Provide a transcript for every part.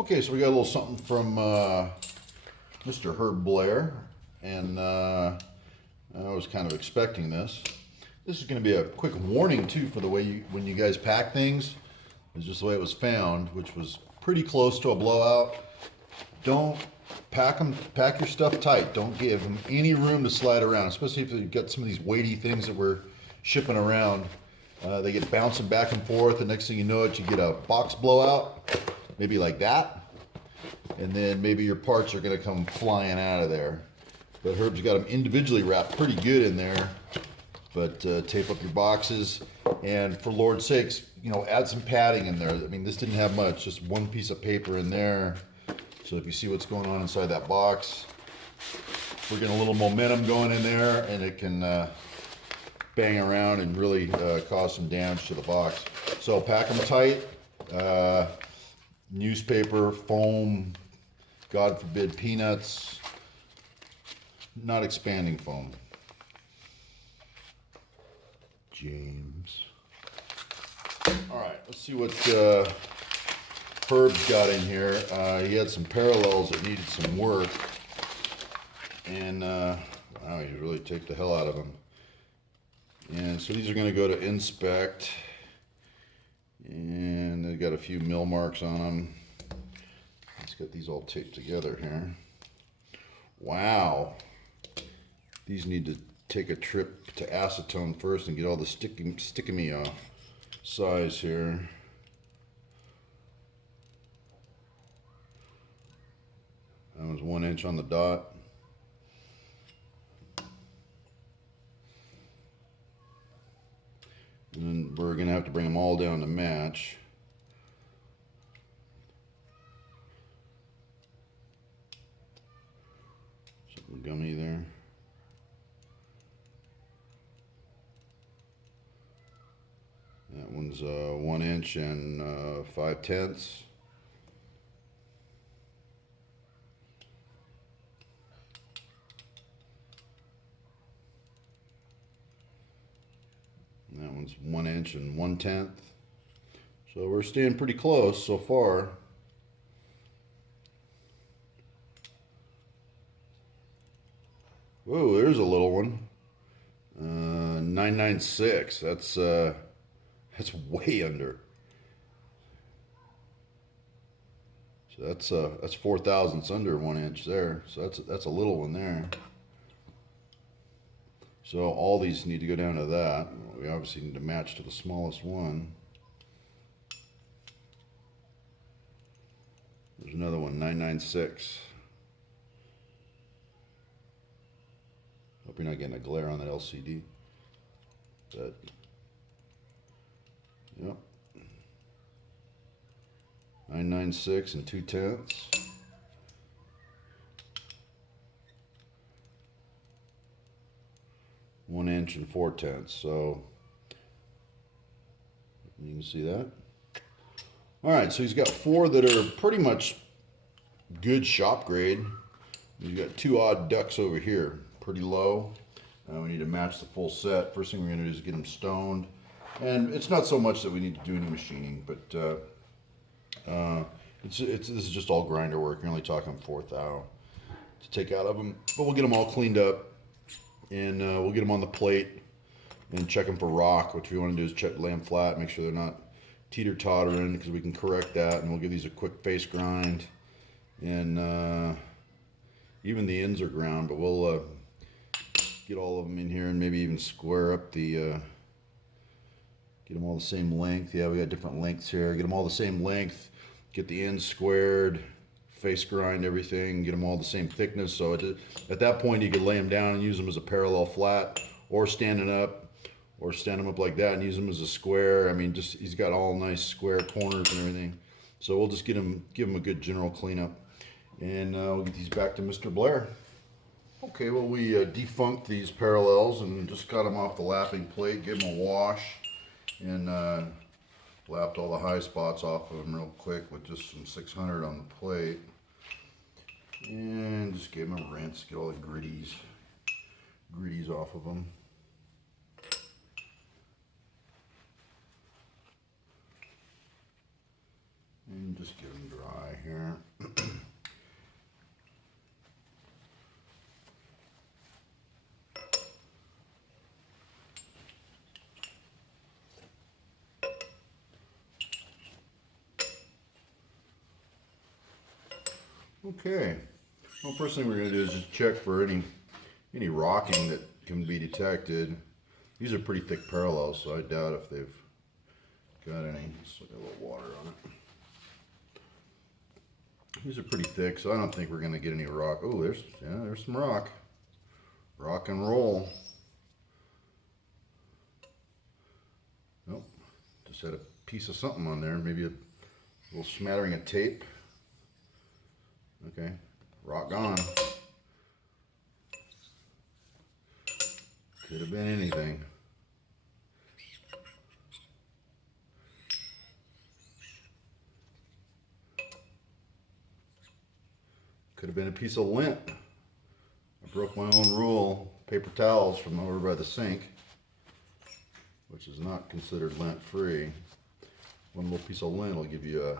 Okay, so we got a little something from Mr. Herb Blair, and I was kind of expecting this. This is going to be a quick warning too for the way when you guys pack things. It's just the way it was found, which was pretty close to a blowout. Don't pack your stuff tight. Don't give them any room to slide around, especially if you've got some of these weighty things that we're shipping around. They get bouncing back and forth. The next thing you know it, you get a box blowout, maybe like that. And then maybe your parts are going to come flying out of there. But Herb's got them individually wrapped pretty good in there. But tape up your boxes, and for Lord's sakes, add some padding in there. I mean, this didn't have much, just one piece of paper in there. So if you see what's going on inside that box, we're getting a little momentum going in there, and it can bang around and really cause some damage to the box. So pack them tight. Newspaper, foam, God forbid peanuts, not expanding foam. James. All right, let's see what Herb's got in here. He had some parallels that needed some work, and wow, he really take the hell out of them. And so these are going to go to inspect, and they've got a few mill marks on them. Let's get these all taped together here. Wow, these need to take a trip to acetone first and get all the stickamy off. Size here. That was 1 inch on the dot. And then we're gonna have to bring them all down to match. Something gummy there. That one's 1 inch and 5/10. And that one's 1 inch and 1/10. So we're staying pretty close so far. Whoa, there's a little one. 996. That's way under. So that's 4 thousandths under 1 inch there. So that's a little one there. So all these need to go down to that. We obviously need to match to the smallest one. There's another one, 996. Hope you're not getting a glare on that LCD. But yep. 996 and 2/10. One inch and 4/10. So you can see that. All right, so he's got 4 that are pretty much good shop grade. He's got 2 odd ducks over here, pretty low. We need to match the full set. First thing we're going to do is get them stoned. And it's not so much that we need to do any machining, but this is just all grinder work. You're only talking 4 thou to take out of them. But we'll get them all cleaned up, and we'll get them on the plate and check them for rock. What we want to do is lay them flat, make sure they're not teeter-tottering, because we can correct that, and we'll give these a quick face grind. And even the ends are ground, but we'll get all of them in here and maybe even square up the, get them all the same length. Yeah, we got different lengths here. Get them all the same length, get the ends squared, face grind everything, get them all the same thickness. So at that point you could lay them down and use them as a parallel flat, or standing up, or stand them up like that and use them as a square. I mean, just he's got all nice square corners and everything. So we'll just give him a good general cleanup, and we'll get these back to Mr. Blair. Okay, well, we defunked these parallels and just got them off the lapping plate, gave them a wash, and lapped all the high spots off of them real quick with just some 600 on the plate. And just gave them a rinse, get all the gritties off of them. And And just get them dry here. Okay. Well, first thing we're going to do is just check for any rocking that can be detected. These are pretty thick parallels, so I doubt if they've got any. Let's look at a little water on it. These are pretty thick, so I don't think we're going to get any rock. Oh, there's some rock. Rock and roll. Nope. Just had a piece of something on there. Maybe a little smattering of tape. Okay. Rock on. Could have been anything. Could have been a piece of lint. I broke my own rule. Paper towels from over by the sink, which is not considered lint free. One little piece of lint will give you a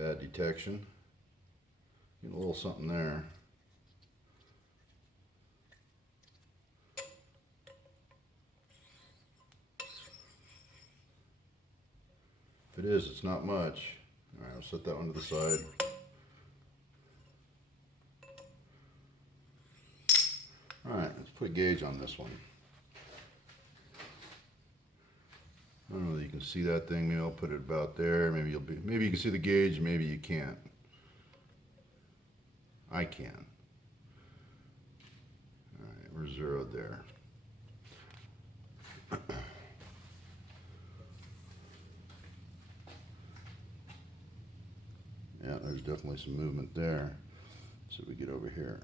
bad detection. Get a little something there. If it is, it's not much. All right, I'll set that one to the side. All right, let's put a gauge on this one. I don't know if you can see that thing. Maybe I'll put it about there. Maybe you can see the gauge. Maybe you can't. I can. All right, we're zeroed there. Yeah, there's definitely some movement there. So we get over here.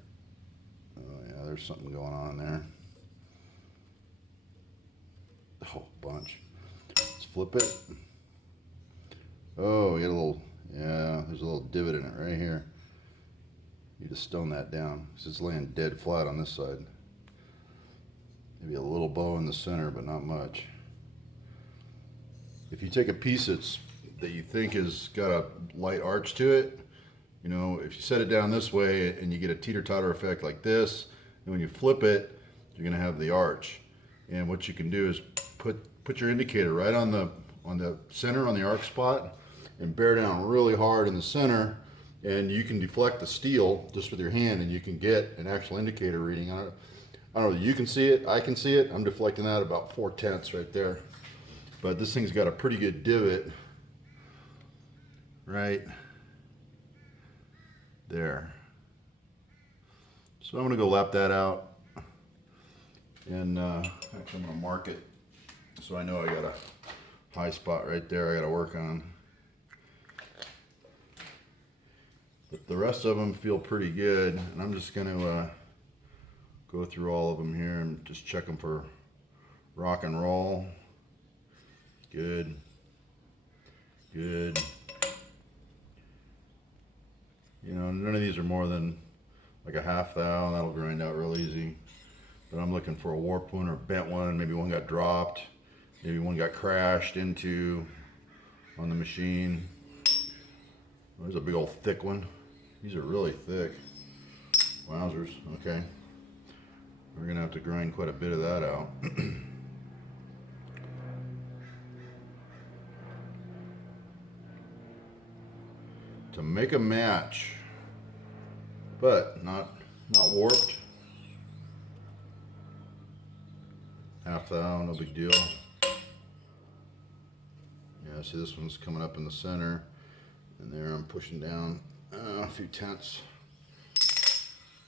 Oh yeah, there's something going on there. Oh, bunch. Let's flip it. Oh, you got a little, yeah, there's a little divot in it right here. You just stone that down because it's laying dead flat on this side. Maybe a little bow in the center, but not much. If you take a piece that you think has got a light arch to it, you know, if you set it down this way and you get a teeter-totter effect like this, and when you flip it, you're going to have the arch. And what you can do is put your indicator right on the center, on the arc spot, and bear down really hard in the center, and you can deflect the steel just with your hand, and you can get an actual indicator reading on it. I don't know, you can see it, I can see it. I'm deflecting that about 4/10 right there. But this thing's got a pretty good divot right there. So I'm going to go lap that out, and actually I'm going to mark it so I know I got a high spot right there I got to work on. But the rest of them feel pretty good, and I'm just going to go through all of them here and just check them for rock and roll. Good. Good. You know, none of these are more than like a half thou, and that'll grind out real easy. But I'm looking for a warped one or a bent one. Maybe one got dropped. Maybe one got crashed into on the machine. There's a big old thick one. These are really thick. Wowzers. Okay. We're going to have to grind quite a bit of that out. To make a match, but not warped. Half thou, no big deal. Yeah, see this one's coming up in the center, and there I'm pushing down a few tenths.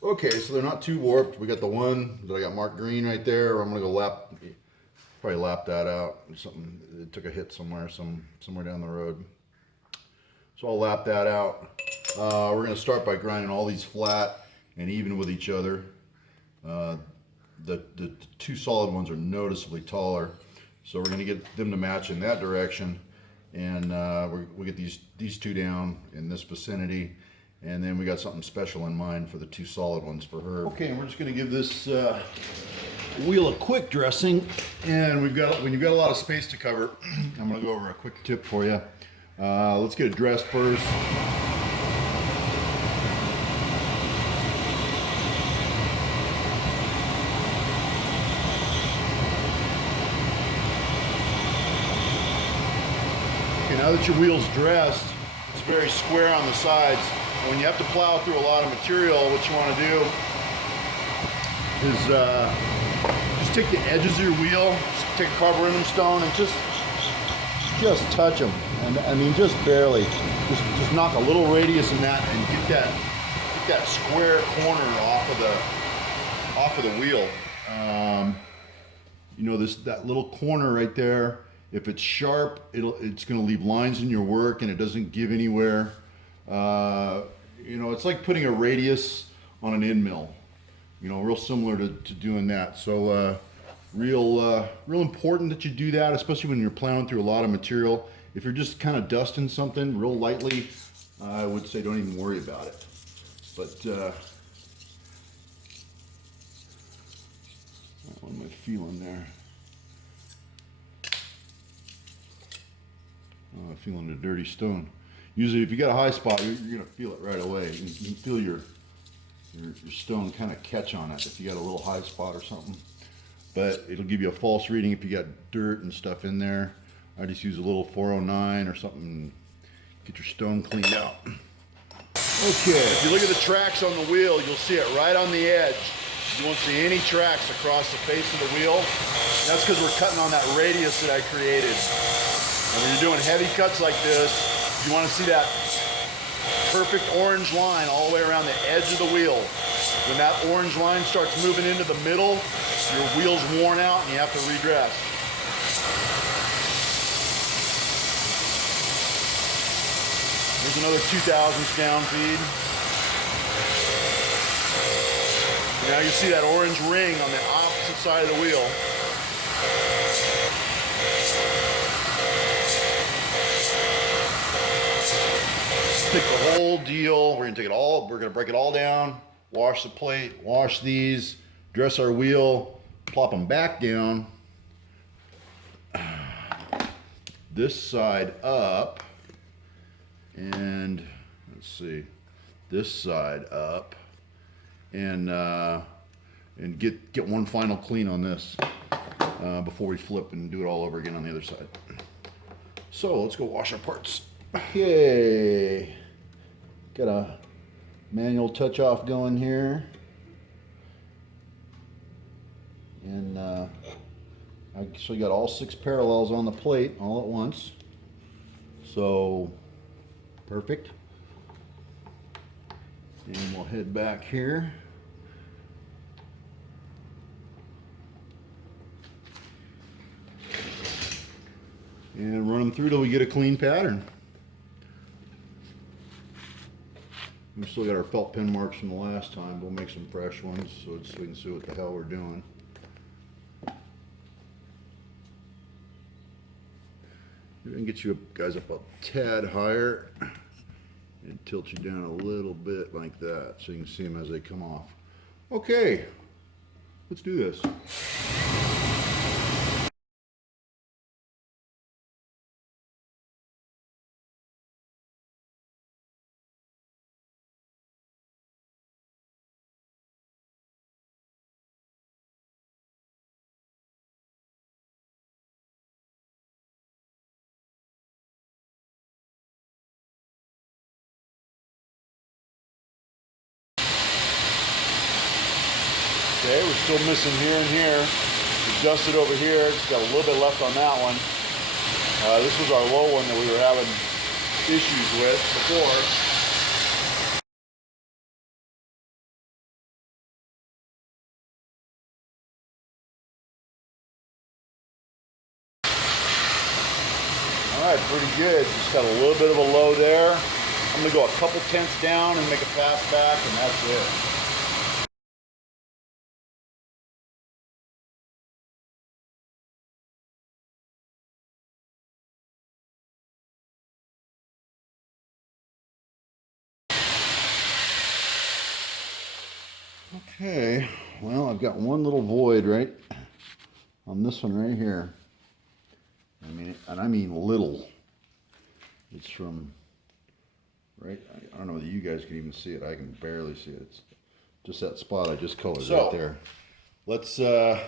Okay, so they're not too warped. We got the one that I got marked green right there. I'm gonna go probably lap that out. Something, it took a hit somewhere down the road. So I'll lap that out. We're going to start by grinding all these flat and even with each other. The two solid ones are noticeably taller, so we're going to get them to match in that direction, and we'll get these two down in this vicinity, and then we got something special in mind for the two solid ones for her. Okay, and we're just going to give this wheel a quick dressing, and when you've got a lot of space to cover, I'm going to go over a quick tip for you. Let's get it dressed first. Okay, now that your wheel's dressed, it's very square on the sides. When you have to plow through a lot of material, what you want to do is just take the edges of your wheel, just take a carborundum stone and just touch them. And I mean, just barely. Just knock a little radius in that and get that square corner off of the wheel. You know, that little corner right there. If it's sharp, it's going to leave lines in your work, and it doesn't give anywhere. You know, it's like putting a radius on an end mill. You know, real similar to doing that. So real important that you do that, especially when you're plowing through a lot of material. If you're just kind of dusting something real lightly, I would say don't even worry about it. But what am I feeling there? Oh, I'm feeling a dirty stone. Usually if you got a high spot, you're going to feel it right away. You can feel your stone kind of catch on it if you got a little high spot or something. But it'll give you a false reading if you got dirt and stuff in there. I just use a little 409 or something and get your stone cleaned out. Okay, if you look at the tracks on the wheel, you'll see it right on the edge. You won't see any tracks across the face of the wheel. That's because we're cutting on that radius that I created. And when you're doing heavy cuts like this, you want to see that perfect orange line all the way around the edge of the wheel. When that orange line starts moving into the middle, your wheel's worn out and you have to redress. Here's another 2/1000 down feed. Now you see that orange ring on the opposite side of the wheel. Take the whole deal. We're gonna break it all down, wash the plate, wash these, dress our wheel, plop them back down. This side up, and let's see, this side up, and get one final clean on this before we flip and do it all over again on the other side. So let's go wash our parts. Okay. Got a manual touch off going here. And I actually got all 6 parallels on the plate all at once. So, perfect. And we'll head back here. And run them through till we get a clean pattern. We still got our felt pin marks from the last time. We'll make some fresh ones so we can see what the hell we're doing. We can get you guys up a tad higher and tilt you down a little bit like that so you can see them as they come off. Okay, let's do this. Okay, we're still missing here and here. We dusted over here, just got a little bit left on that one. This was our low one that we were having issues with before. All right, pretty good. Just got a little bit of a low there. I'm gonna go a couple tenths down and make a pass back, and that's it. Okay, well, I've got one little void right on this one right here. I mean little. It's from right. I don't know whether you guys can even see it. I can barely see it. It's just that spot I just colored right there. Let's. I'm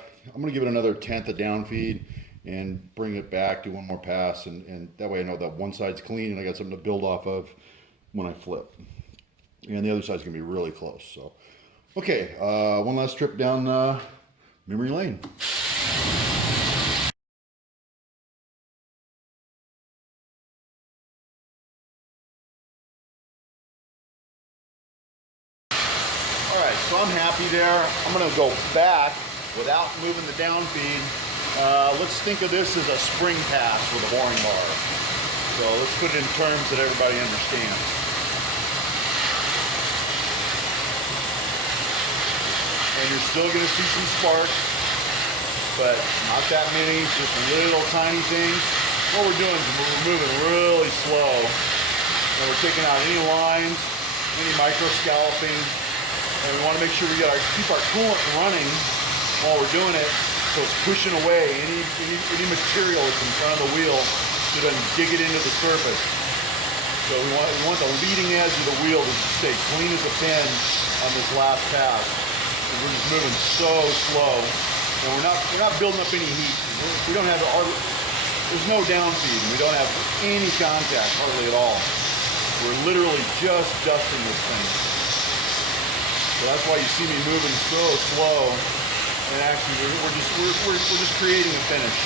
gonna give it another 1/10 of down feed and bring it back, do one more pass, and that way I know that one side's clean and I got something to build off of when I flip. And the other side's gonna be really close. So, okay, one last trip down memory lane. All right, so I'm happy there. I'm gonna go back without moving the down feed. Let's think of this as a spring pass with a boring bar. So let's put it in terms that everybody understands. And you're still gonna see some sparks, but not that many, just little tiny things. What we're doing is we're moving really slow. And we're taking out any lines, any micro scalloping, and we want to make sure we keep our coolant running while we're doing it, so it's pushing away any material that's in front of the wheel so it doesn't dig it into the surface. So we want the leading edge of the wheel to stay clean as a pin on this last pass. And we're just moving so slow, and we're not building up any heat. We don't have there's no down feed, and we don't have any contact hardly at all. We're literally just dusting this thing. So that's why you see me moving so slow. And actually, we're just creating a finish.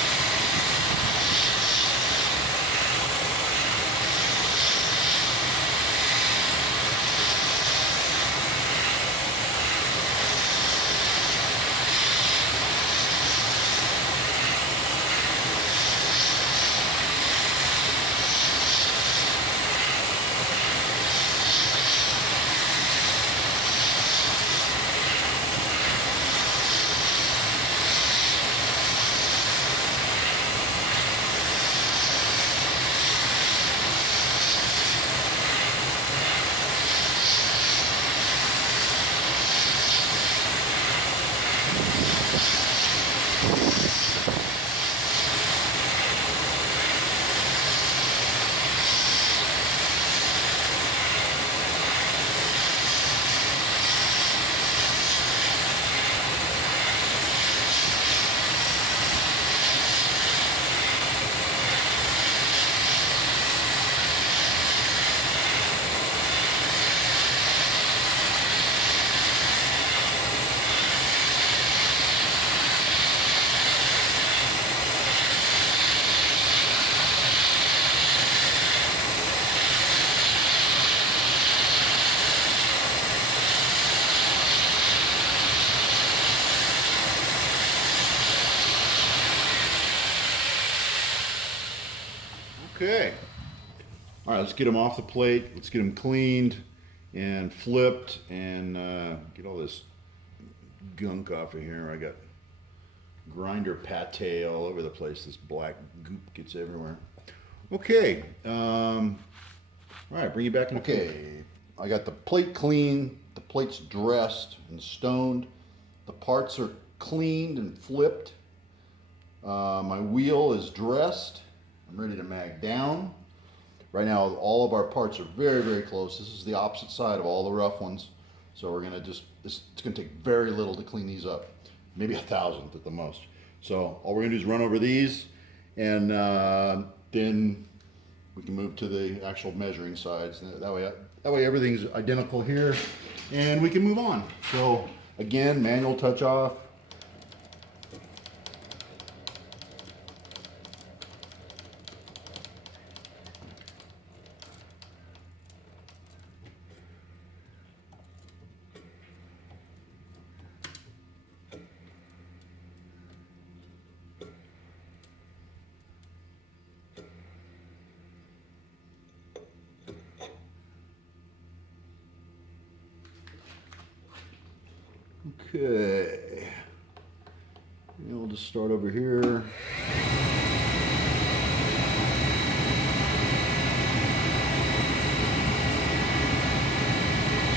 Okay. All right, let's get them off the plate. Let's get them cleaned and flipped and get all this gunk off of here. I got grinder pate all over the place. This black goop gets everywhere. Okay. All right, bring you back in. Okay. I got the plate clean. The plate's dressed and stoned. The parts are cleaned and flipped. My wheel is dressed. I'm ready to mag down. Right now, all of our parts are very, very close. This is the opposite side of all the rough ones. So we're gonna it's gonna take very little to clean these up. Maybe 1,000th at the most. So all we're gonna do is run over these, and then we can move to the actual measuring sides. That way everything's identical here, and we can move on. So again, manual touch off. Okay, and we'll just start over here.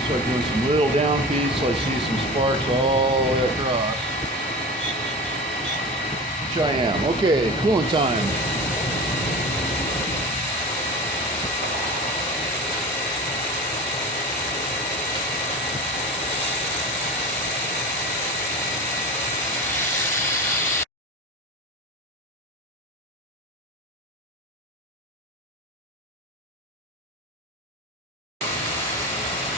Start doing some little down feeds so I see some sparks all the way across. Which I am. Okay, coolant time.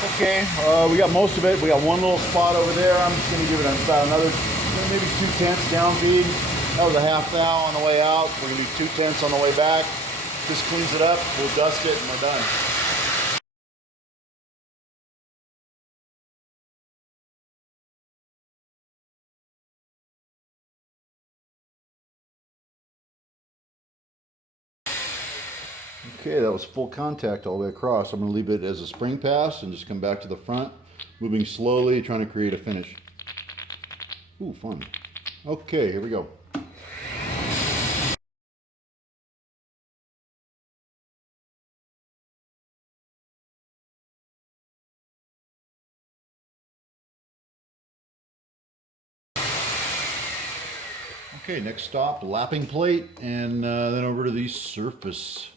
Okay, we got most of it. We got one little spot over there. I'm just gonna give it about another, maybe 2/10 down feed. That was a half thou on the way out. We're gonna do 2/10 on the way back. Just cleans it up, we'll dust it, and we're done. Okay, that was full contact all the way across. I'm going to leave it as a spring pass and just come back to the front, moving slowly, trying to create a finish. Ooh, fun. Okay, here we go. Okay, next stop, lapping plate, and then over to the surface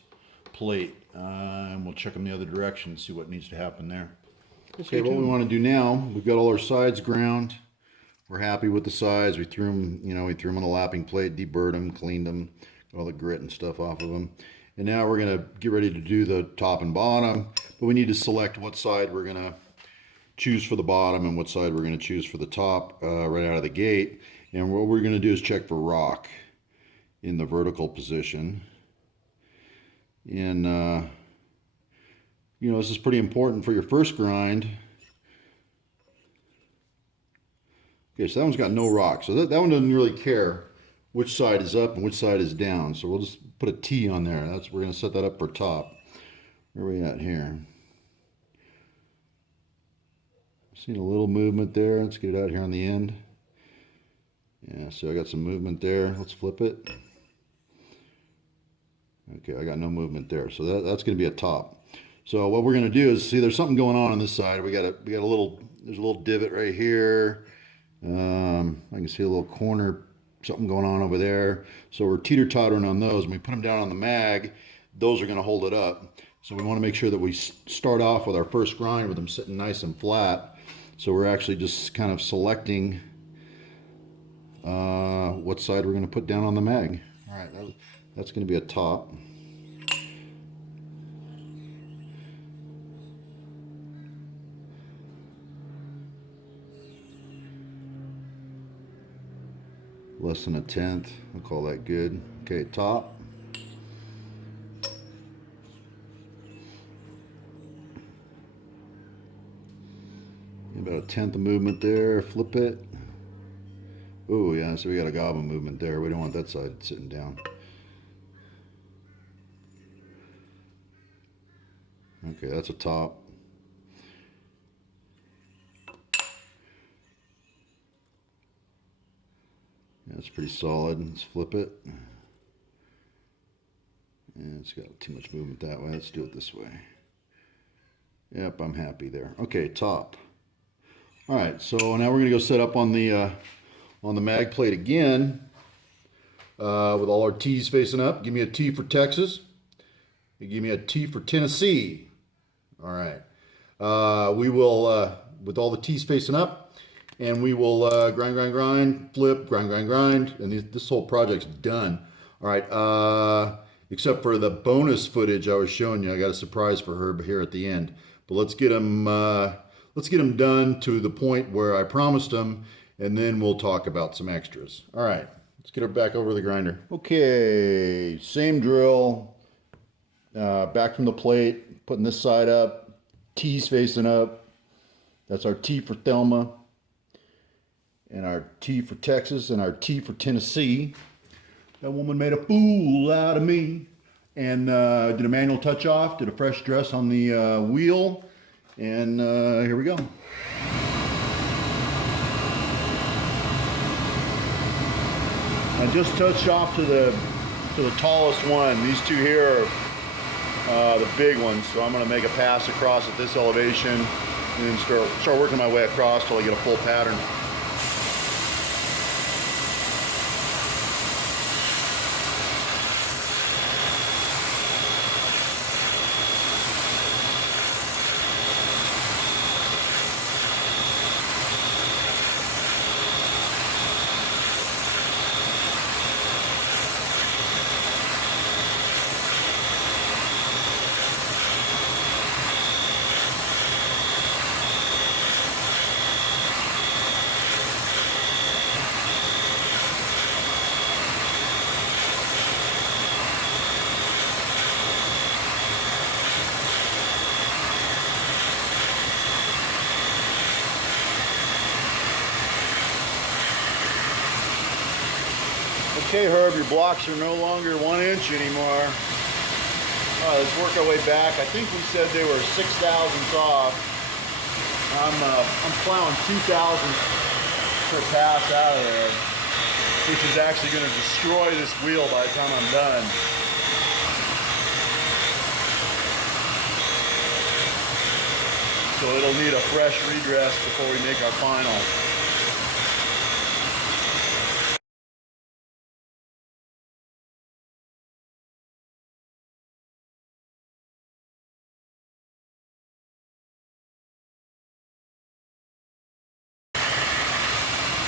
plate. And we'll check them the other direction and see what needs to happen there. Okay, what we want to do now, we've got all our sides ground. We're happy with the sides. We threw them, we threw them on a lapping plate, deburred them, cleaned them, got all the grit and stuff off of them. And now we're going to get ready to do the top and bottom, but we need to select what side we're going to choose for the bottom and what side we're going to choose for the top right out of the gate. And what we're going to do is check for rock in the vertical position. And, this is pretty important for your first grind. Okay, so that one's got no rock. So that one doesn't really care which side is up and which side is down. So we'll just put a T on there. We're going to set that up for top. Where are we at here? Seen a little movement there. Let's get it out here on the end. Yeah, so I got some movement there. Let's flip it. Okay, I got no movement there. So that's going to be a top. So what we're going to do is, see, there's something going on this side. There's a little divot right here. I can see a little corner, something going on over there. So we're teeter-tottering on those. When we put them down on the mag, those are going to hold it up. So we want to make sure that we start off with our first grind with them sitting nice and flat. So we're actually just kind of selecting what side we're going to put down on the mag. All right, that's going to be a top. Less than a tenth. I'll call that good. Okay, top. About a tenth of movement there. Flip it. Oh yeah, so we got a goblin movement there. We don't want that side sitting down. Okay, that's a top. That's pretty solid. Let's flip it. And it's got too much movement that way. Let's do it this way. Yep, I'm happy there. Okay, top. All right, so now we're gonna go set up on the mag plate again with all our T's facing up. Give me a T for Texas. You give me a T for Tennessee. All right. We will, with all the T's facing up, and we will grind, flip, grind, and this whole project's done. All right, except for the bonus footage I was showing you. I got a surprise for Herb here at the end. But let's get them done to the point where I promised them, and then we'll talk about some extras. All right, let's get her back over the grinder. Okay, same drill. Back from the plate, putting this side up, T's facing up. That's our T for Thelma, and our T for Texas, and our T for Tennessee. That woman made a fool out of me. And did a manual touch off, did a fresh dress on the wheel, and here we go. I just touched off to the tallest one. These two here are the big ones, so I'm going to make a pass across at this elevation and then start working my way across till I get a full pattern. Okay, Herb, your blocks are no longer 1 inch anymore. All right, let's work our way back. I think we said they were 6 thousandths off. I'm plowing 2 thousandths per pass out of there, which is actually going to destroy this wheel by the time I'm done. So it'll need a fresh redress before we make our final.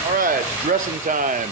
All right, dressing time.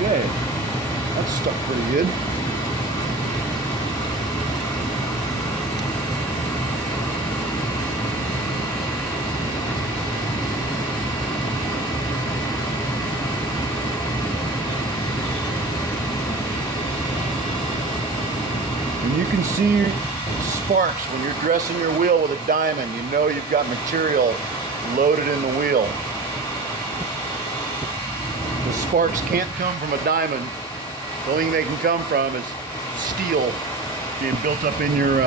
Okay, that's stuck pretty good. And you can see sparks when you're dressing your wheel with a diamond. You know you've got material loaded in the wheel. The sparks can't come from a diamond. The only thing they can come from is steel being built up in your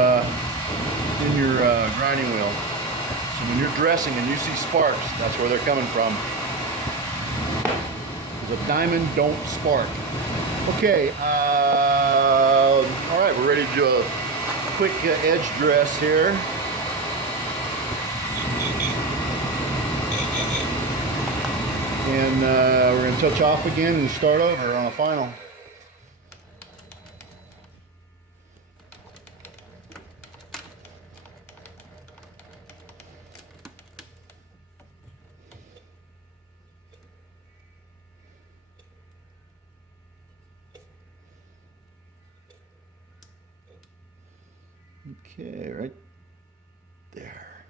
grinding wheel. So when you're dressing and you see sparks, that's where they're coming from. The diamond don't spark. Okay, all right, we're ready to do a quick edge dress here. And we're going to touch off again and start over on a final. Okay, right there.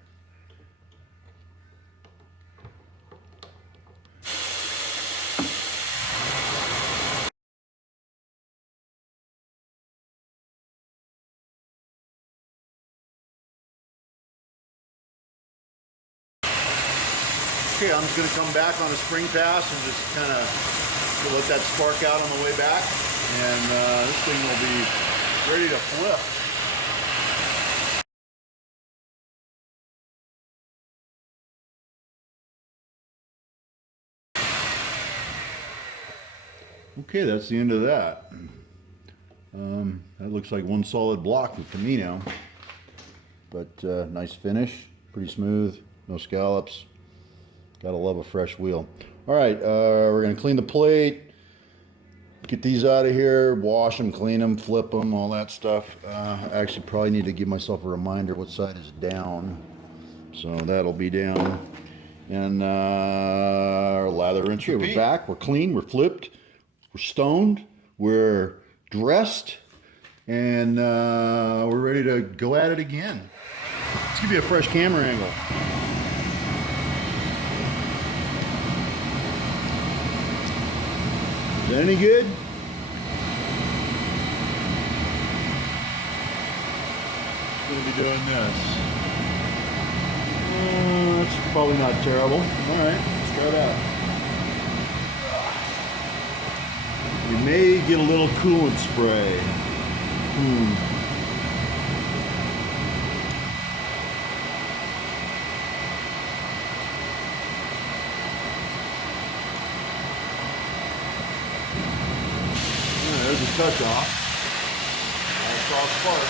Okay, I'm just going to come back on a spring pass and just kind of let that spark out on the way back, and this thing will be ready to flip. Okay, that's the end of that. That looks like one solid block with Camino, but nice finish, pretty smooth, no scallops. Gotta love a fresh wheel. All right, we're gonna clean the plate, get these out of here, wash them, clean them, flip them, all that stuff. I actually probably need to give myself a reminder what side is down. So that'll be down. And our lather rinse. Here, we're back, we're clean, we're flipped, we're stoned, we're dressed, and we're ready to go at it again. Let's give you a fresh camera angle. Is that any good? Gonna be doing this. That's probably not terrible. All right, let's try it out. You may get a little coolant spray. There's a touch off. I saw a spark.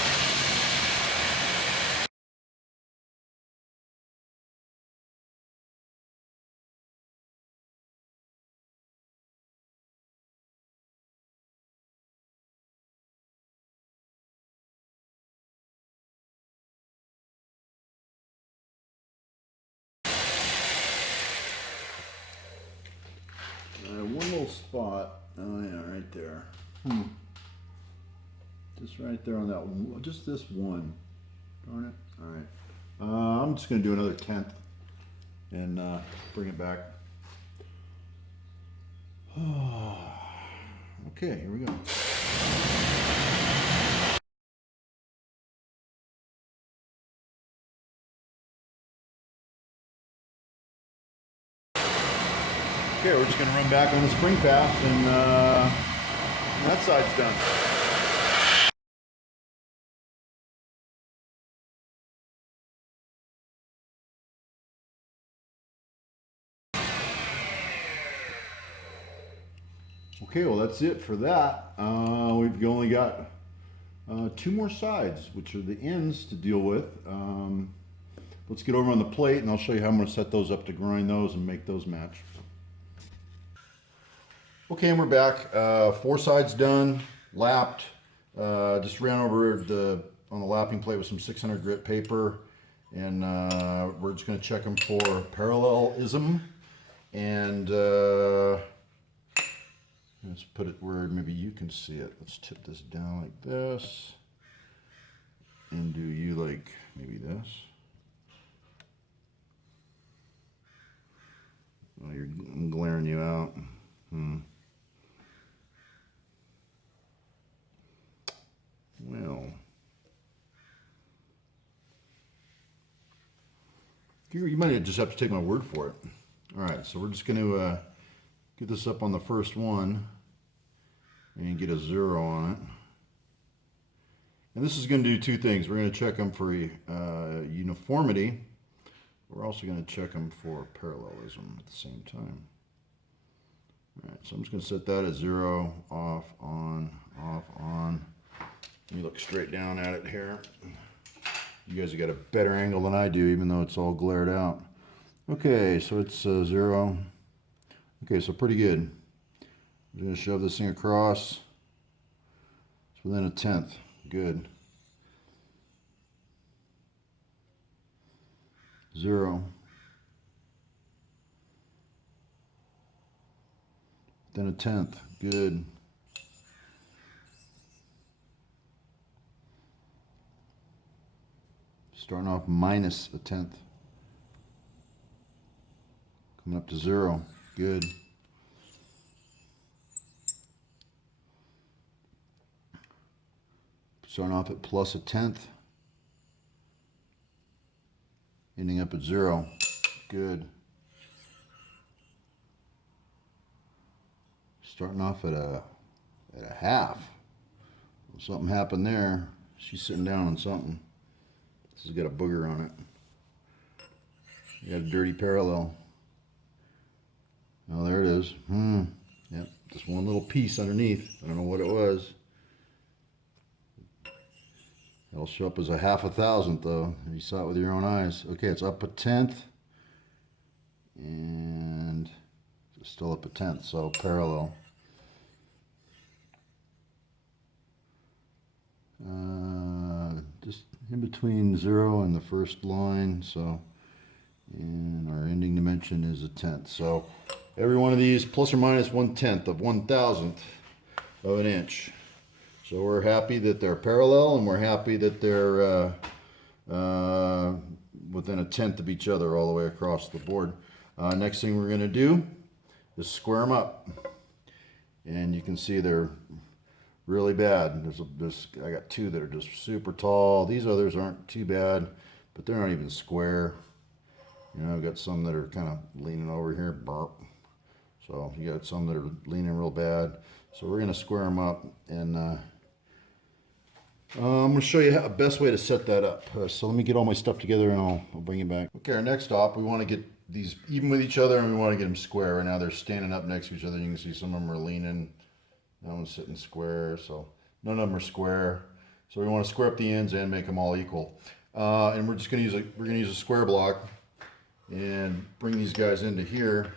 One more little spot. Oh yeah, right there. Just right there on that one. Just this one. Darn it. All right. I'm just going to do another 10th and bring it back. Okay, here we go. Okay, we're just going to run back on the spring path, and that side's done. Okay, well that's it for that. We've only got 2 more sides, which are the ends to deal with. Let's get over on the plate, and I'll show you how I'm going to set those up to grind those and make those match. Okay, and we're back. 4 sides done, lapped. Just ran over on the lapping plate with some 600 grit paper, and we're just going to check them for parallelism. And let's put it where maybe you can see it. Let's tip this down like this, and do you like maybe this? Oh, I'm glaring you out. Well, you might just have to take my word for it. All right, so we're just going to get this up on the first one and get a 0 on it. And this is going to do 2 things. We're going to check them for uniformity. We're also going to check them for parallelism at the same time. All right, so I'm just going to set that at 0, off, on, off, on. Let me look straight down at it here. You guys have got a better angle than I do, even though it's all glared out. Okay, so it's 0. Okay, so pretty good. I'm going to shove this thing across. It's within a 1/10. Good. 0. Then a 1/10. Good. Starting off minus a 1/10. Coming up to 0. Good. Starting off at plus a 1/10. Ending up at 0. Good. Starting off at a half. Something happened there. She's sitting down on something. This has got a booger on it. You got a dirty parallel. Oh, there it is. Yep, just one little piece underneath. I don't know what it was. It'll show up as a 0.5 though, if you saw it with your own eyes. Okay, it's up a 1/10. And it's still up a 1/10, so parallel. Just in between 0 and the first line, so, and our ending dimension is a 1/10. So every one of these plus or minus 1/10 of 1,000th of an inch. So we're happy that they're parallel, and we're happy that they're within a 1/10 of each other all the way across the board. Next thing we're going to do is square them up. And you can see they're really bad. I got 2 that are just super tall. These others aren't too bad, but they're not even square. You know, I've got some that are kind of leaning over here. Burp. So you got some that are leaning real bad. So we're going to square them up, and I'm going to show you the best way to set that up. So let me get all my stuff together, and I'll bring you back. Okay, our next stop, we want to get these even with each other, and we want to get them square. Right now they're standing up next to each other. You can see some of them are leaning. That one's sitting square, so none of them are square. So we want to square up the ends and make them all equal. And we're just going to use a square block and bring these guys into here.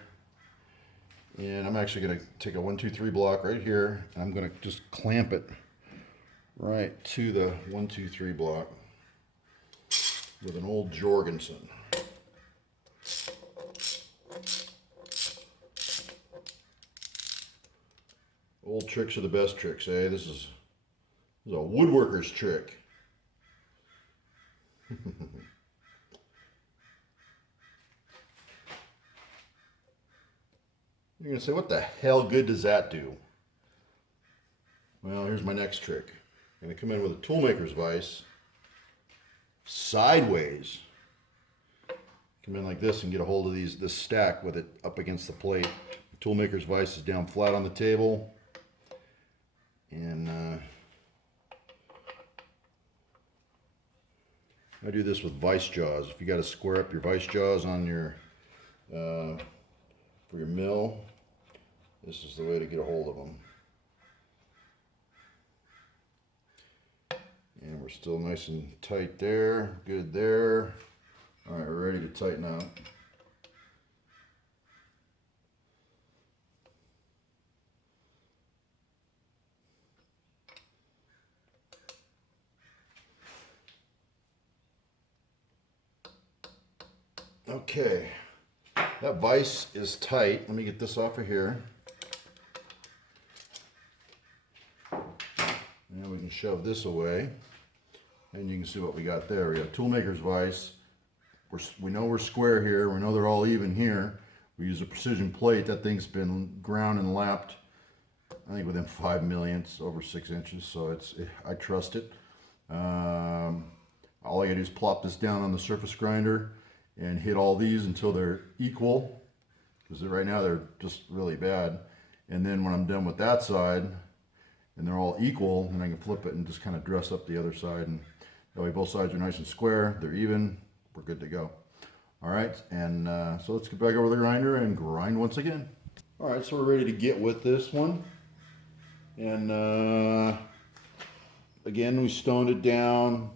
And I'm actually going to take a 1, 2, 3 block right here, and I'm going to just clamp it right to the 1, 2, 3 block with an old Jorgensen. Old tricks are the best tricks, eh? This is a woodworker's trick. You're going to say, what the hell good does that do? Well, here's my next trick. I'm going to come in with a toolmaker's vise, sideways. Come in like this and get a hold of this stack with it up against the plate. The toolmaker's vise is down flat on the table. And I do this with vice jaws. If you got to square up your vice jaws on your for your mill, this is the way to get a hold of them. And we're still nice and tight there. Good there. All right, we're ready to tighten up. Okay, that vise is tight. Let me get this off of here. And we can shove this away. And you can see what we got there. We got toolmaker's vise. We know we're square here. We know they're all even here. We use a precision plate. That thing's been ground and lapped, I think within 5 millionths, over 6 inches. So I trust it. All I gotta do is plop this down on the surface grinder and hit all these until they're equal, because right now they're just really bad. And then when I'm done with that side and they're all equal, then I can flip it and just kind of dress up the other side, and that way both sides are nice and square, they're even, we're good to go. All right, and so let's get back over the grinder and grind once again. All right, so we're ready to get with this one. And again, we stoned it down,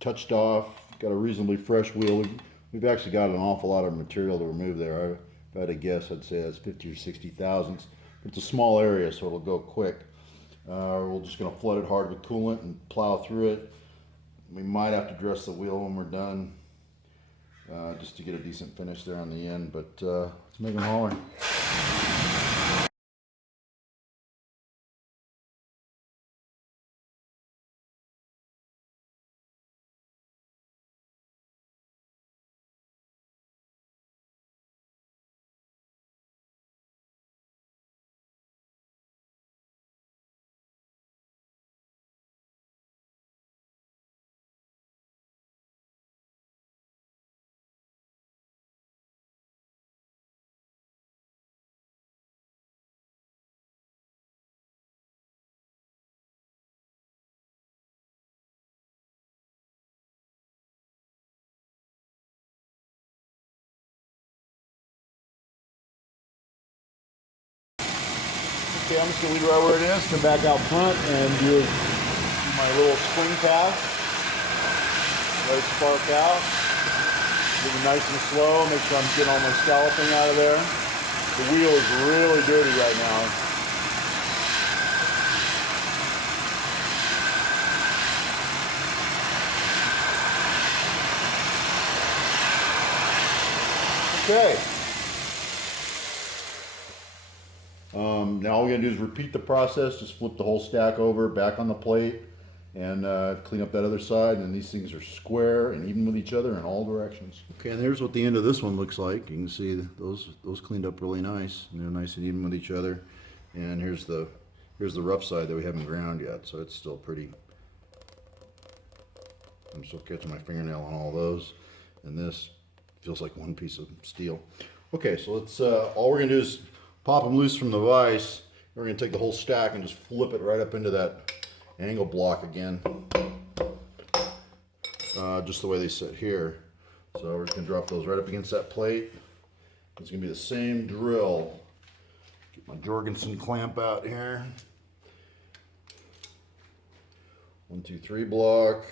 touched off, got a reasonably fresh wheel. We've actually got an awful lot of material to remove there. If I had to guess, I'd say that's 50 or 60 thousandths. It's a small area, so it'll go quick. We're just going to flood it hard with coolant and plow through it. We might have to dress the wheel when we're done, just to get a decent finish there on the end, but let's make them holler. Okay, I'm just going to leave it right where it is, come back out front and do my little spring pass. Let it spark out. Get it nice and slow, make sure I'm getting all my scalloping out of there. The wheel is really dirty right now. Okay. Now all we're going to do is repeat the process, just flip the whole stack over, back on the plate, and clean up that other side, and these things are square and even with each other in all directions. Okay, and there's what the end of this one looks like. You can see those cleaned up really nice, and they're nice and even with each other. And here's the rough side that we haven't ground yet, so it's still pretty. I'm still catching my fingernail on all those, and this feels like one piece of steel. Okay, so let's all we're going to do is pop them loose from the vise. We're going to take the whole stack and just flip it right up into that angle block again, just the way they sit here. So we're just going to drop those right up against that plate. It's going to be the same drill. Get my Jorgensen clamp out here. 1, 2, 3 block.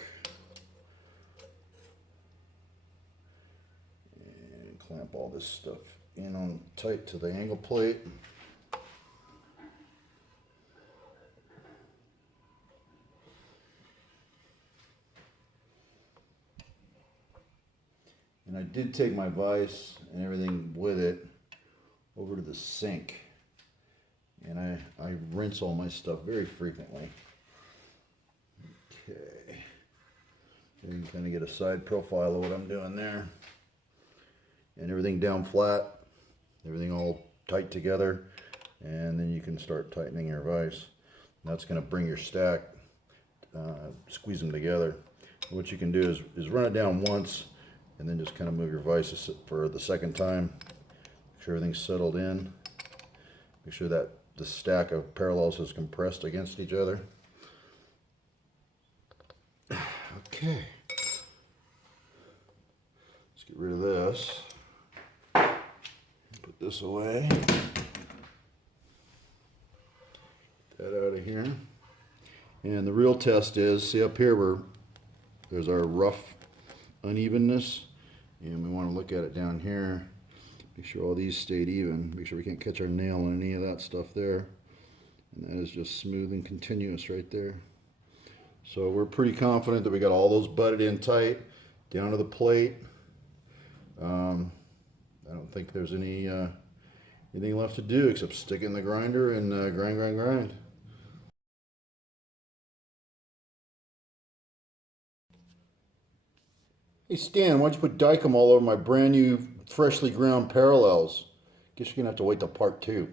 And clamp all this stuff in on tight to the angle plate. And I did take my vise and everything with it over to the sink. And I rinse all my stuff very frequently. Okay. You can kind of get a side profile of what I'm doing there. And everything down flat, everything all tight together, and then you can start tightening your vise. That's going to bring your stack, squeeze them together. What you can do is run it down once, and then just kind of move your vise for the second time. Make sure everything's settled in. Make sure that the stack of parallels is compressed against each other. Okay. Let's get rid of this. Put this away. Get that out of here. And the real test is, see up here there's our rough unevenness, and we want to look at it down here. Make sure all these stayed even. Make sure we can't catch our nail on any of that stuff there. And that is just smooth and continuous right there. So we're pretty confident that we got all those butted in tight down to the plate. I don't think there's anything left to do except stick it in the grinder and grind. Hey Stan, why'd you put Dykem all over my brand new freshly ground parallels? Guess you're gonna have to wait till part 2.